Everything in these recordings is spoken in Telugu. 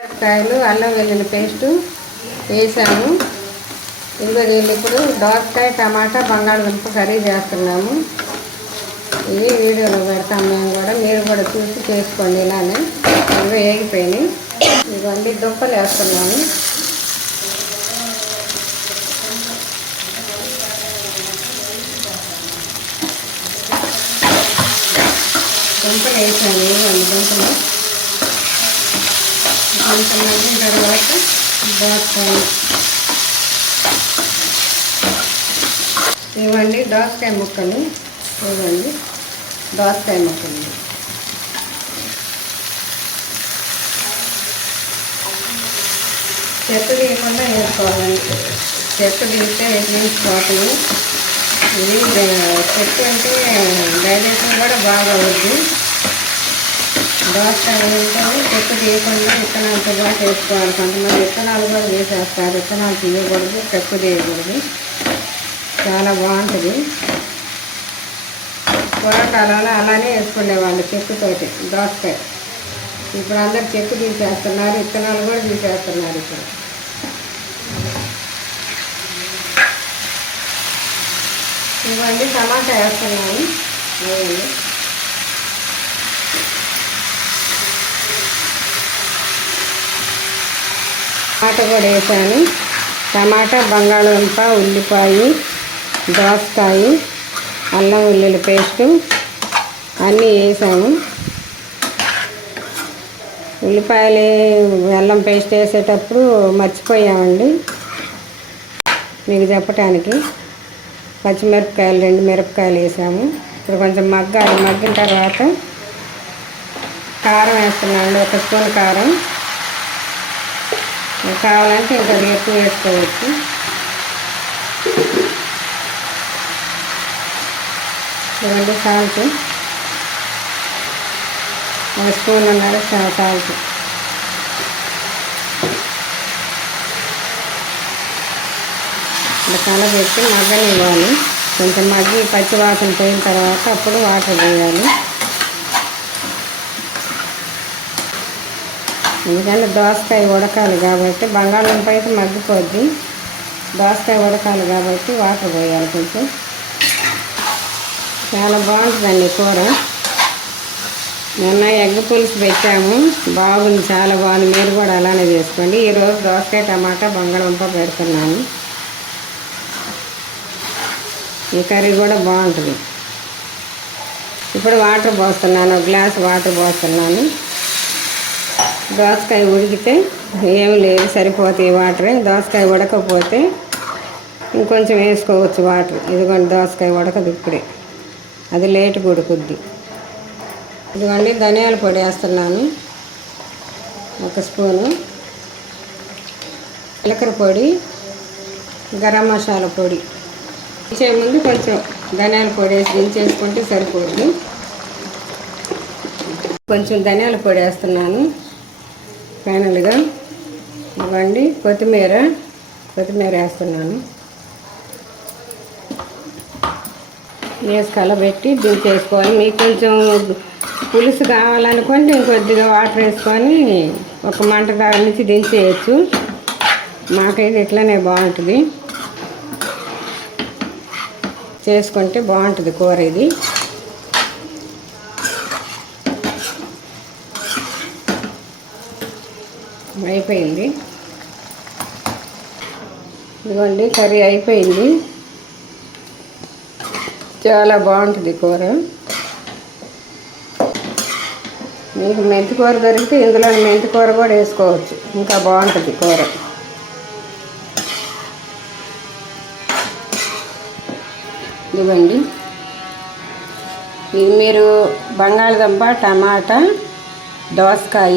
కాయలు అల్లం వెల్లుల్లి పేస్టు వేసాము. ఇంకో దీన్ని ఇప్పుడు దోసకాయ టమాటా బంగాళదుంప కర్రీ చేస్తున్నాము. ఇవి వీడియోలో పెడతాం మేము కూడా, మీరు కూడా చూసి చేసుకోండి. ఇలానే ఇవి వేగిపోయినాయి. ఇవన్నీ దుంపలు వేస్తున్నాము. దుంపలు వేసాను. ఇవన్నీ దుంపలు కొంచెం మగ్గిన తర్వాత దోసకాయ, ఇవ్వండి దోసకాయ ముక్కలు, ఇవ్వండి దోసకాయ ముక్కలు. చెత్త తీయకుండా వేసుకోవాలండి. చెత్త తీస్తే వేసుకోవాలి. ఇది చెత్త అంటే డైజెషన్ కూడా బాగా అవుద్ది. దోసకాయ వేసుకొని చెత్త తీయకుండా విత్తనాలతో కూడా వేసుకోవాలి. కొంతమంది విత్తనాలు కూడా వేసేస్తారు. విత్తనాలు తీయకూడదు, చెత్త తీయకూడదు. చాలా బాగుంటుంది. పూర్వకాలంలో అలానే వేసుకునేవాళ్ళు చెక్కుతోటి దోసకాయ. ఇప్పుడు అందరు చెక్కు తీసేస్తున్నారు, విత్తనాలు కూడా తీసేస్తున్నారు. ఇప్పుడు ఇవన్నీ టమాటా వేస్తున్నాను. ఇవ్వండి టమాటా కూడా వేసాను. టమాటా, బంగాళదుంప, ఉల్లిపాయ, దోసకాయ, అల్లం వెల్లుల్లి పేస్టు అన్నీ వేసాము. ఉల్లిపాయలు అల్లం పేస్ట్ వేసేటప్పుడు మర్చిపోయామండి మీకు చెప్పటానికి. పచ్చిమిరపకాయలు 2 మిరపకాయలు వేసాము. ఇప్పుడు కొంచెం మగ్గాలి. మగ్గిన తర్వాత కారం వేస్తున్నామండి. 1 స్పూన్ కారం. కావాలంటే ఇంకా ఎక్కువ వేసుకోవచ్చు. ఇవ్వండి సాల్ట్, 1 స్పూన్ ఉన్నది సాల్ట్. ఇలా కలబెట్టి మగ్గనివ్వాలి. కొంచెం మగ్గి పచ్చివాసన పోయిన తర్వాత అప్పుడు వాటర్ వేయాలి. ఎందుకంటే దోసకాయ ఉడకాలి కాబట్టి, బంగాళదుంప అయితే మగ్గిపోద్ది. దోసకాయ ఉడకాలి కాబట్టి వాటర్ పోయాలి కొంచెం. చాలా బాగుంటుందండి కూర. నిన్న ఎగ్ పులుసు పెట్టాము, బాగుంది, చాలా బాగుంది. మీరు కూడా అలానే చేసుకోండి. ఈరోజు దోసకాయ టమాటా బంగాళదుంప పెడుతున్నాను. ఈ కర్రీ కూడా బాగుంటుంది. ఇప్పుడు వాటర్ పోస్తున్నాను, 1 గ్లాస్ వాటర్ పోస్తున్నాను. దోసకాయ ఉడికితే ఏమి లేదు, సరిపోతాయి వాటరే. దోసకాయ ఉడకపోతే ఇంకొంచెం వేసుకోవచ్చు వాటర్. ఇదిగోండి దోసకాయ ఉడకదు ఇప్పుడే, అది లేటుగా ఉడుకుద్ది. ఇదిగోండి ధనియాల పొడి వేస్తున్నాను, 1 స్పూను. జీలకర్ర పొడి, గరం మసాలా పొడి. దించే ముందు కొంచెం ధనియాల పొడి వేసి దించేసుకుంటే సరిపోద్ది. కొంచెం ధనియాల పొడి వేస్తున్నాను ఫైనల్గా. ఇవ్వండి కొత్తిమీర వేస్తున్నాను. వేసి కలబెట్టి దించేసుకోవాలి. మీకు కొంచెం పులుసు కావాలనుకోండి ఇంకొద్దిగా వాటర్ వేసుకొని 1 మంట దాని నుంచి దించేయచ్చు. మాకైతే ఇట్లనే బాగుంటుంది, చేసుకుంటే బాగుంటుంది కూర ఇది. అయిపోయింది. ఇదిగోండి కర్రీ అయిపోయింది. చాలా బాగుంటుంది కూర. మీకు మెంతి కూర దొరికితే ఇందులో మెంతి కూర కూడా వేసుకోవచ్చు, ఇంకా బాగుంటుంది కూర. ఇదిగోండి ఇది మీరు బంగాళదుంప టమాటా దోసకాయ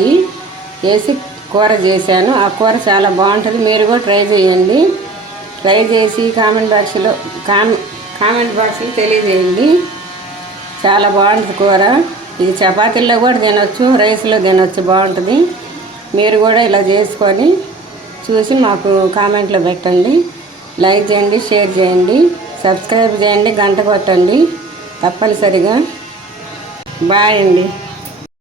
వేసి కూర చేశాను. ఆ కూర చాలా బాగుంటుంది. మీరు కూడా ట్రై చేయండి. ట్రై చేసి కామెంట్ బాక్స్లో తెలియజేయండి. చాలా బాగుంటుంది కూర. ఇది చపాతీల్లో కూడా తినొచ్చు, రైస్లో తినొచ్చు, బాగుంటుంది. మీరు కూడా ఇలా చేసుకొని చూసి మాకు కామెంట్లో పెట్టండి. లైక్ చేయండి, షేర్ చేయండి, సబ్స్క్రైబ్ చేయండి, గంట కొట్టండి తప్పనిసరిగా. బాయ్ అండి.